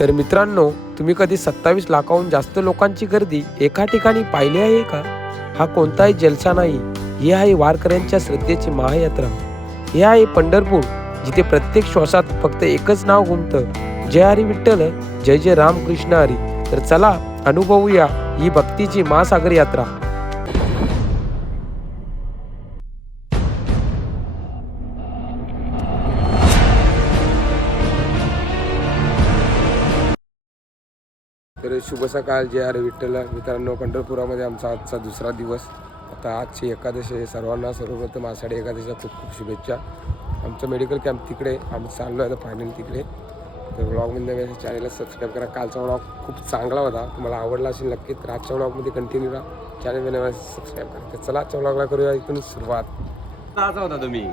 तर मित्रांनो तुम्ही कधी सत्तावीस लाखाहून जास्त लोकांची गर्दी एका ठिकाणी पाहिली आहे का? हा कोणताही जलसा नाही. ही आहे वारकऱ्यांच्या श्रद्धेची महायात्रा. हे आहे पंढरपूर जिथे प्रत्येक श्वासात फक्त एकच नाव गुंतं जय हरी विठ्ठल जय जय रामकृष्ण हरी. तर चला अनुभवूया ही भक्तीची महासागर यात्रा तर शुभ सकाळ जय हरी विठ्ठल. मित्रांनो पंढरपुरामध्ये आमचा आजचा दुसरा दिवस. आता आजची एकादशी आहे. सर्वांना सर्वप्रथम आषाढी एकादशीच्या खूप खूप शुभेच्छा. आमचं मेडिकल कॅम्प तिकडे आम्ही चाललो आहे फायनल तिकडे. तर ब्लॉगमध्ये नवीन चॅनलला सबस्क्राईब करा. कालचा ब्लॉग खूप चांगला होता. तुम्हाला आवडला असेल नक्की तर आजच्या ब्लॉगमध्ये कंटिन्यू राहा. चॅनल नवीन सबस्क्राईब करा. तर चला आजच्या ब्लॉगला करूया इथून सुरुवात. होता तुम्ही?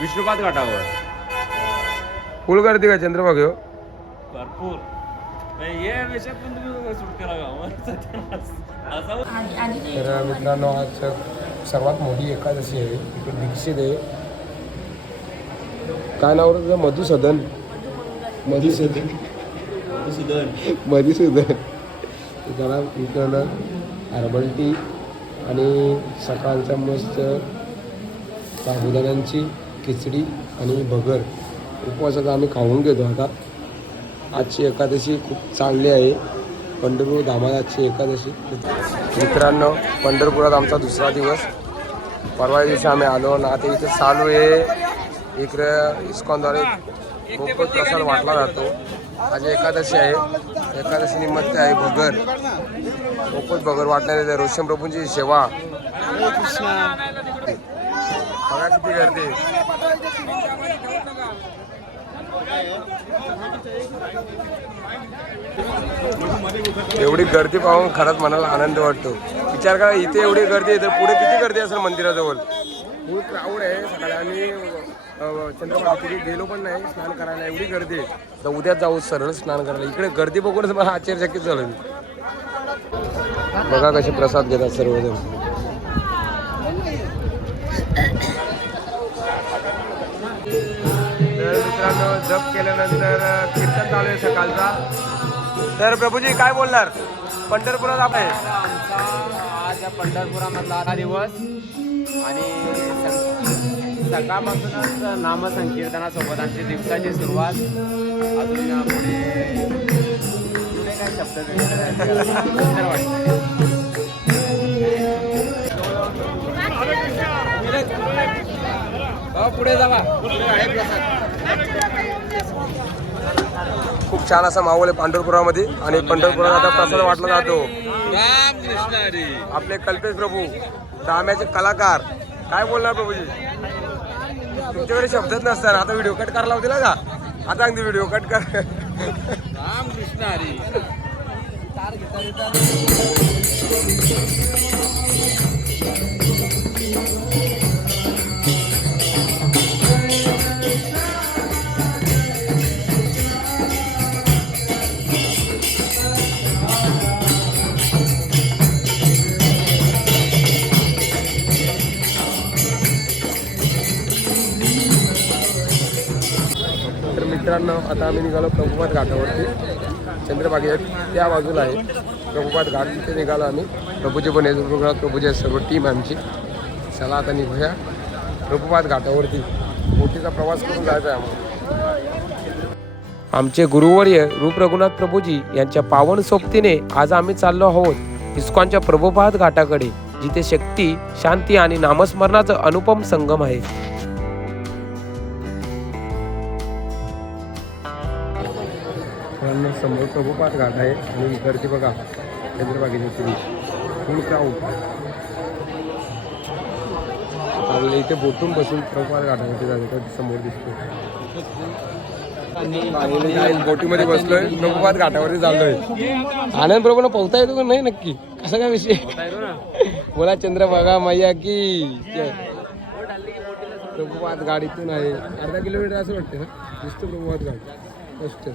विष्णुपाद घाटावर. फुल गर्दी का चंद्रभाग हो भरपूर. या पण तुम्ही करा तर मित्रांनो आज सर्वात मोठी एकादशी आहे. इथे दीक्षित आहे. काय नाव होतं तुझं? मधुसूदन. मधुसूदन. मधुसूदन. त्याला मित्रांनो हर्बल टी आणि सकाळचा मस्त साबुदाण्यांची खिचडी आणि भगर. उपवासाचा आम्ही खाऊन घेतो आता. आजची एकादशी खूप चांगली आहे. पंढरपूर धामात आजची एकादशी. मित्रांनो पंढरपुरात आमचा दुसरा दिवस. परवा दिवशी आम्ही आलो ना आता इथे चालू आहे. इकडे इस्कॉनद्वारे मोफत प्रसाद वाटला जातो. आज एकादशी आहे. एकादशी निमित्त आहे भगर. मोफत भगर वाटण्यात येते रोशन प्रभूंची सेवा. बघा किती गर्दी. एवढी गर्दी पाहून खरंच मनाला आनंद वाटतो. विचार करा इथे एवढी गर्दी आहे तर पुढे किती गर्दी असेल मंदिराजवळ? फुल क्राऊड आहे सकाळी आम्ही तिथे गेलो पण नाही स्नान करायला एवढी गर्दी आहे. तर उद्या जाऊ सरळ स्नान करायला. इकडे गर्दी बघूनच मला आश्चर्यचकित झालं. बघा कसे प्रसाद घेतात सर्वजण. जप केल्यानंतर कीर्तन चालू आहे सकाळचा. तर प्रभूजी काय बोलणार? पंढरपुरात आपण आज या पंढरपुरामधला हा दिवस. आणि सकाळपासूनच नामसंकीर्तनासोबत आमची दिवसाची सुरुवात. अजून पुढे पुढे काय शब्द पुढे जावा. पुढे आहे प्रसाद खूप छान असा माहोल आहे पंढरपुरामध्ये आणि पंढरपुरात आता प्रसाद वाटला जातो. आपले कल्पेश प्रभू दाम्याचे कलाकार. काय बोलणार प्रभूजी? तुमच्याकडे शब्दच नसतात. आता व्हिडिओ कट करायला होते ना का? आता अगदी व्हिडिओ कट कर. राम कृष्ण हरी मित्रांनो आता आम्ही निघालो प्रभुपात घाटावरती. चंद्रबागेच्या त्या बाजूला आहे प्रभुपाद घाट. तिथे निघालो आम्ही. प्रभूजी पण येतो प्रोग्राम प्रभूजी सर्व टीम आमची. चला आता निघूया. प्रभुपाद घाटावरती. बोटीचा प्रवास करून जायचा आहे आम्हाला. आमचे गुरुवर्य रूपरघुनाथ प्रभूजी यांच्या पावन सोबतीने आज आम्ही चाललो आहोत इस्कॉनच्या प्रभुपाद घाटाकडे जिथे शक्ती शांती आणि नामस्मरणाचं अनुपम संगम आहे. मित्रांनो समोर प्रभुपाद घाट आहे आणि इकडची बघा चंद्रबागेची तुम्ही फुल क्राऊड आपल्याला इथे बोटून बसून प्रभुपाद घाटावरती जायचं तर समोर दिसतो बोटीमध्ये बसलोय प्रभुपाद घाटावरती चाललोय. आनंद प्रभूला पोहता येतो का? नाही नक्की. कसा काय विषय? बोला चंद्रभागा मैया की. घाट इथून आहे. अर्धा किलोमीटर असं वाटतं ना दिसतो प्रभुपाद घाट. मस्त.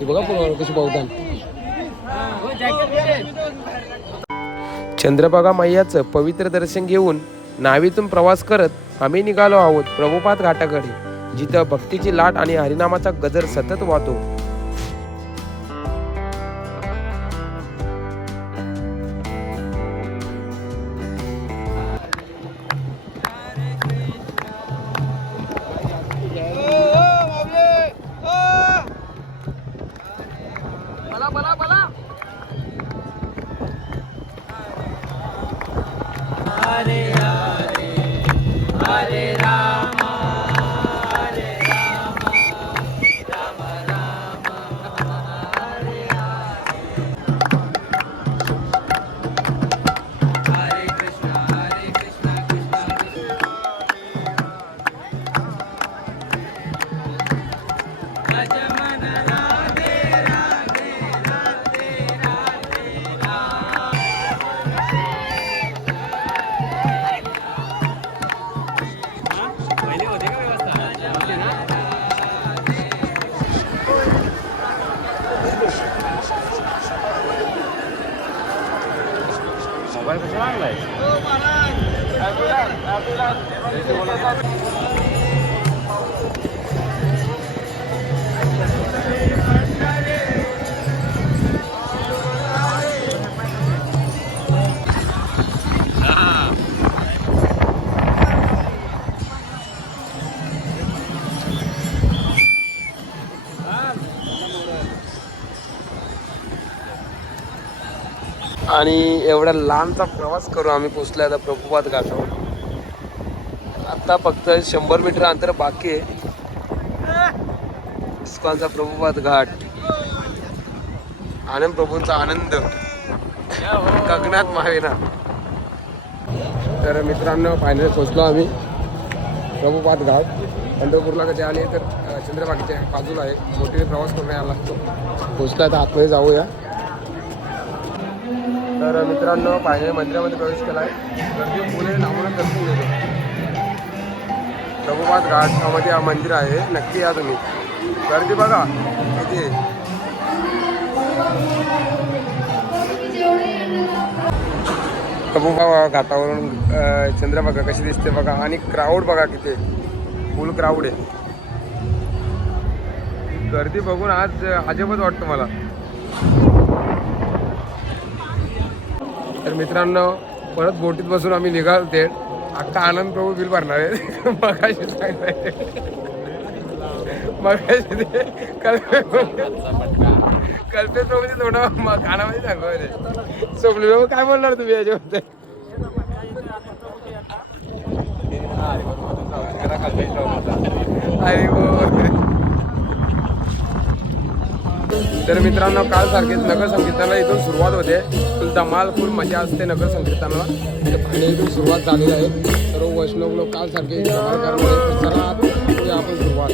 हे बघा पुढं कशी पावतात चंद्रभागा मैयाचं पवित्र दर्शन घेऊन नावीतून प्रवास करत आम्ही निघालो आहोत प्रभुपाद घाटाकडे जिथं भक्तीची लाट आणि हरिनामाचा गजर सतत वाहतो. आणि एवढ्या लांबचा प्रवास करू आम्ही पोचलोय आता प्रभुपाद घाटावर. आत्ता फक्त शंभर मीटर अंतर बाकी आहे. इस्कॉनचा प्रभुपाद घाट. आनंद प्रभूंचा आनंद. गगनात मावेना. तर मित्रांनो फायनल पोचलो आम्ही. प्रभुपाद घाट. पंढरपूरला कधी आले तर अ, बाजूला आहे. मोठे प्रवास करून आला लागतो. पोचला तर आतमध्ये जाऊया. तर मित्रांनो फायनल मंदिरामध्ये प्रवेश केला आहे गर्दी फुले लांबूनच दर्शन घेतो प्रभुपाद घाटामध्ये हा मंदिर आहे. नक्की या तुम्ही. गर्दी बघा. किती आहे. प्रभुबा घाटावरून अ, चंद्रभागा कशी दिसते बघा. आणि क्राऊड बघा किती. फुल क्राऊड आहे. गर्दी बघून आज अजबच वाटतं मला. तर मित्रांनो परत बोटीत बसून आम्ही निघालो ते अख्खा आनंद प्रभू बिल भरणार आहे. मगाशी सांगताय मगाशी ते कल्पे कल्पे प्रभूची थोडं कानामध्ये सांगू सोपले बाबा काय बोलणार तुम्ही याच्याबद्दल अरे हो तर मित्रांनो काल सारखेच नगर संकीर्तनाला इथून सुरुवात होते. फुल धमाल फुल मजा असते नगर संकीर्तनाला आणि इथून सुरुवात झालेली आहे. सर्व वैष्णव लोक काल सारखे धमाल करणार. तर चला आपण सुरुवात.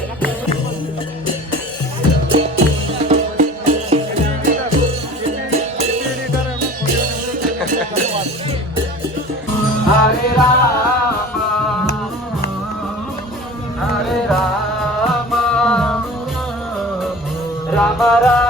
हरे राम हरे राम राम राम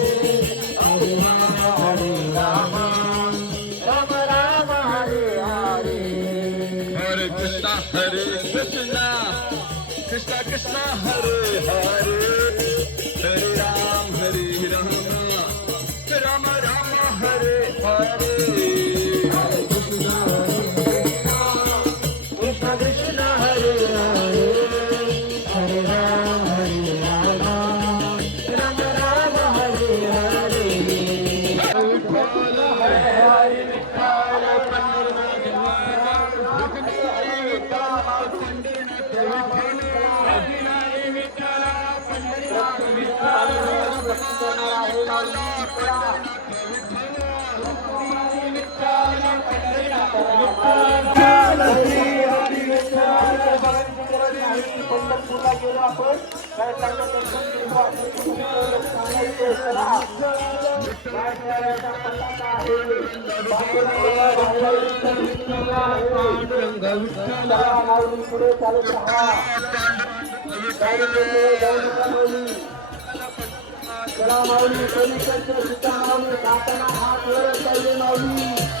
पंढरपूरला गेलो आपण पुढे चालू कळा माऊली कधी करतो सुद्धा माऊली हात वर चालले माऊली.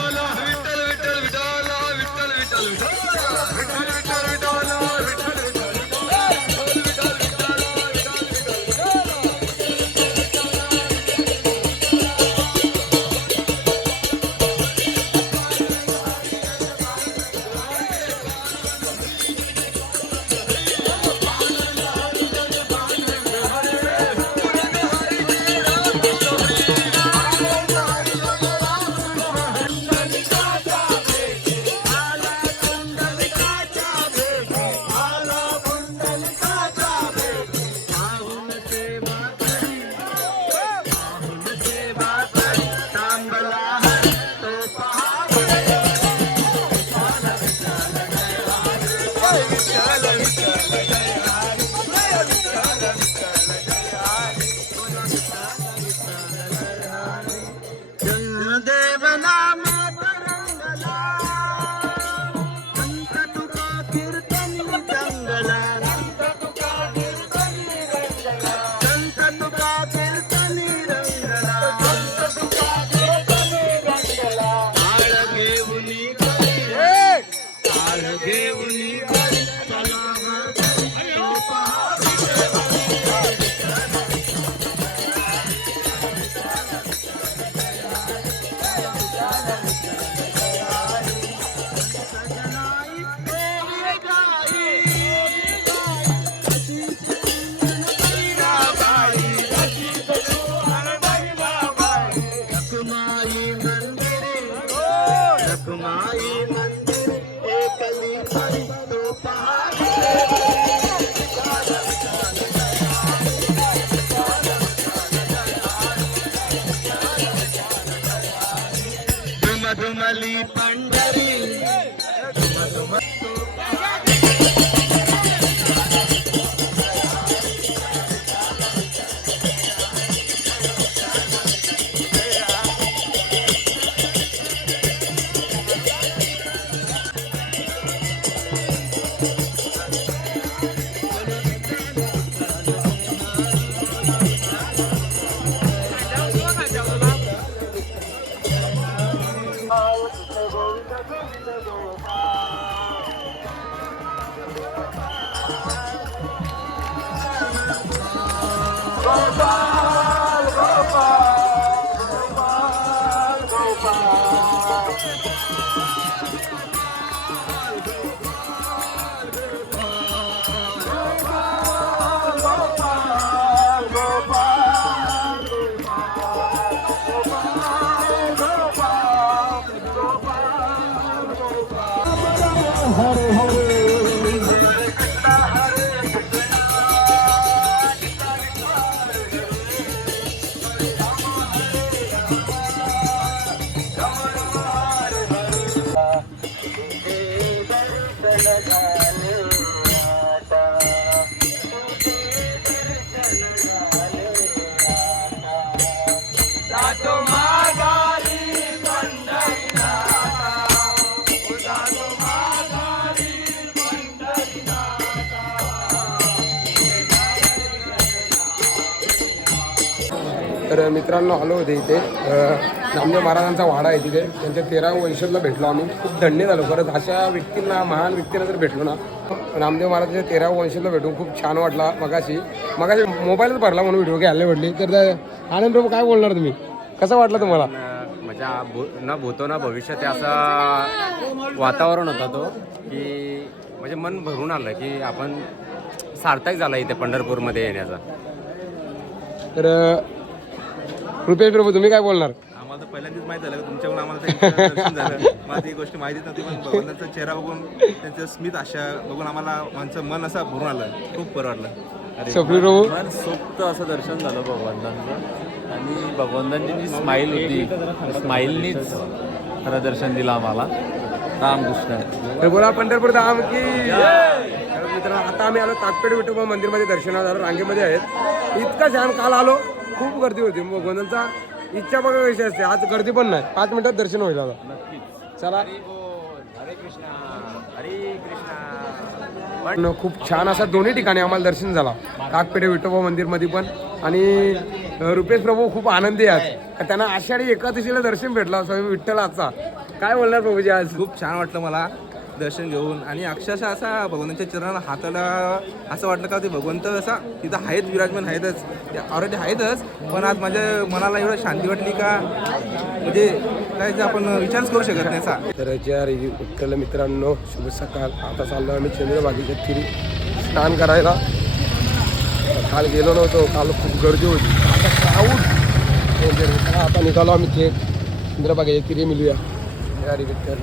Hey, yeah. பந்தளி பண்ட मित्रांनो आलो होते इथे. नामदेव महाराजांचा वाडा आहे तिथे. त्यांच्या तेरा वंशजला भेटलो आम्ही. खूप धन्य झालो. खरंच अशा व्यक्तींना महान व्यक्तींना जर भेटलो ना नामदेव महाराजांच्या तेरा वंशजला भेटून खूप छान वाटला मगाशी. मगाशी मोबाईलच भरला म्हणून व्हिडिओ घ्यायला भेटली तर आनंद प्रभू काय बोलणार तुम्ही? कसं वाटलं तुम्हाला? म्हणजे भू- न भूतो ना भविष्य ते असं वातावरण होता तो की म्हणजे मन भरून आलं की आपण सार्थक झाला इथे पंढरपूरमध्ये येण्याचा. तर रुपेश प्रभू तुम्ही काय बोलणार? आम्हाला तर पहिल्यांदाच माहीत झालं की तुमच्याकडून आम्हाला त्यांचं दर्शन झालं. मला ती गोष्ट माहिती नव्हती पण भगवंताचा चेहरा बघून त्यांचं स्मित आशा बघून आम्हाला आमचं मन असं भरून आलं. खूप बरं वाटलं. स्वप्नील प्रभू? मन सोप्त असं दर्शन झालं भगवंतांचं. आणि भगवंतांची जी स्माईल होती स्माईलनीच खरं दर्शन दिलं आम्हाला. रामकृष्ण. बोला पंढरपूर धाम की तर मित्रांनो आता आम्ही आलो ताकपेड विठोबा मंदिरमध्ये दर्शनाला आलो रांगेमध्ये आहेत. इतका छान काल आलो. खूप गर्दी होती. भगवंतांचा इच्छा बघा कशी असते. आज गर्दी पण नाही. पाच मिनिटात दर्शन होईल आता. चला. हरे कृष्णा. हरे कृष्णा. पण खूप छान असा दोन्ही ठिकाणी आम्हाला दर्शन झाला. काकपेढे विठोबा मंदिरमध्ये पण. आणि रुपेश प्रभू खूप आनंदी आहेत. त्यांना आषाढी एकादशीला दर्शन भेटला. स्वामी विठ्ठलाचा. काय बोलणार प्रभूजी आज? खूप छान वाटलं मला. दर्शन घेऊन आणि अक्षरशः असा भगवंताच्या चरणाला हाताला असं वाटलं का ते भगवंत असा तिथं आहेत विराजमान आहेतच. ते ऑलरेडी आहेतच पण आज माझ्या मनाला एवढं शांती वाटली का? म्हणजे काय ते आपण विचारच करू शकत नाही असा. तर ज्या रे मित्रांनो शुभ सकाळ. आता चाललो आम्ही चंद्रभागीच्या तिरी स्नान करायला. काल गेलो नव्हतो काल खूप गर्दी होती. आता क्राऊड हो, आता निघालो आम्ही थेट. चंद्रभागेच्या तिरी मिळूया. या रे विठ्ठल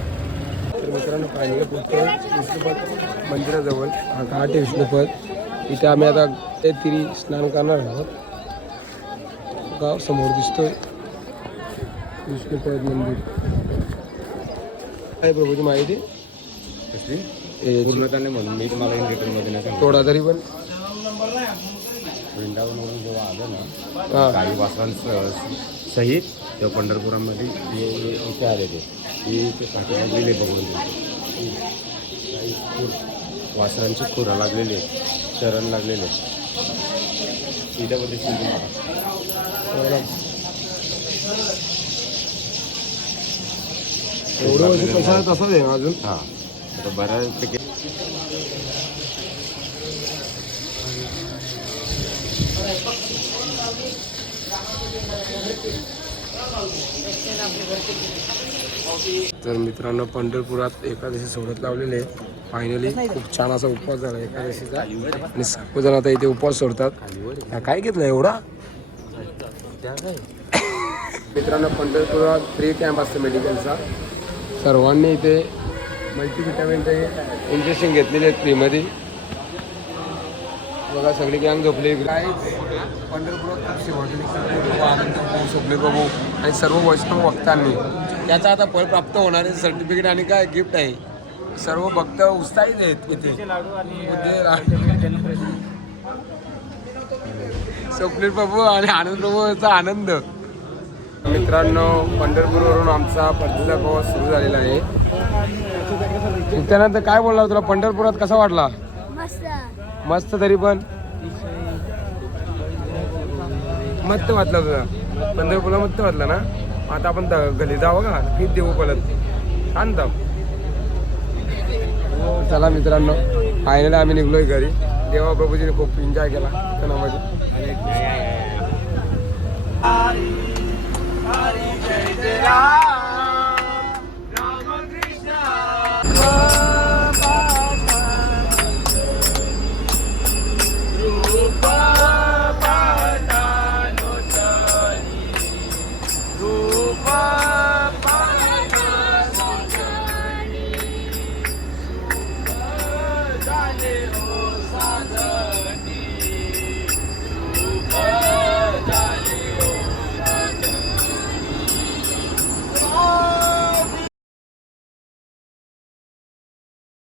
तर मित्रांनो पोहोचतो विष्णुपद मंदिराजवळ हा घाट आहे विष्णुपद. इथे आम्ही आता ते तिरी स्नान करणार आहोत. गाव समोर दिसतोय. विष्णुपद मंदिर. काय प्रभूची माहिती? पूर्णताने म्हणून. मी तुम्हाला इन रिटर्नमध्ये नाही. थोडा तरी पण. वृंदावनवरून जेव्हा आलो ना काही वासरांसह सहित तेव्हा पंढरपुरामध्ये इथे आले ते ते पाठीमागे गेले बघून काही खूर वासरांची खुरा लागलेले चरण लागलेले इथं मध्ये एवढं वर्ष आहे तसंच आहे अजून? हां तर बऱ्यापैकी तर मित्रांनो पंढरपुरात एकादशी सोडत लावलेले फायनली खूप छान असा उपवास झाला एकादशीचा. आणि सर्वजण आता इथे उपवास सोडतात. काय घेतलं एवढा? मित्रांनो पंढरपुरात फ्री कॅम्प असतो मेडिकलचा सर्वांनी इथे मल्टीव्हिटॅमिनचे इंजेक्शन घेतलेले आहेत फ्रीमध्ये बघा सगळी गॅंग झोपली. काय पंढरपुरात खूप शिवटली झोपले बघू. आणि सर्व वैष्णव भक्तांनी. त्याचा आता फळ प्राप्त होणारे सर्टिफिकेट आणि काय गिफ्ट आहे. सर्व भक्त उत्साहित आहेत इथे. स्वप्नील प्रभू आणि आनंद प्रभूचा आनंद. मित्रांनो पंढरपूरवरून आमचा परतीचा प्रवास सुरू झालेला आहे. त्यानंतर काय बोलला तुला? पंढरपुरात कसा वाटला? मस्त तरी पण. मस्त वाटलं तुला पंढरपूरला मस्त वाटलं ना? आता आपण द- घरी जावं का? फिर देऊ परत. शांत हो, चला मित्रांनो. फायनल आम्ही निघलोय घरी. देवा प्रभूजीने खूप एन्जॉय केला. सणामध्ये.